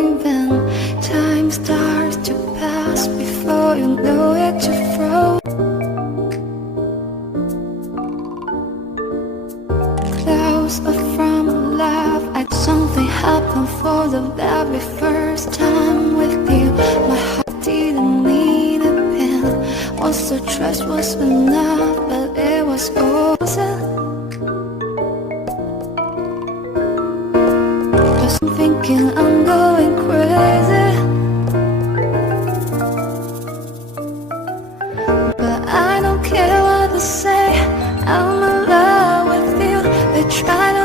leaving. Time starts to pass before you know it, you froze. Close up from love, something happened for the very first time with you. My heart didn't need a pen. Once the trust was enough, but it was over. Just thinking I'm going crazy, but I don't care what they say. I'm in love with you. They try to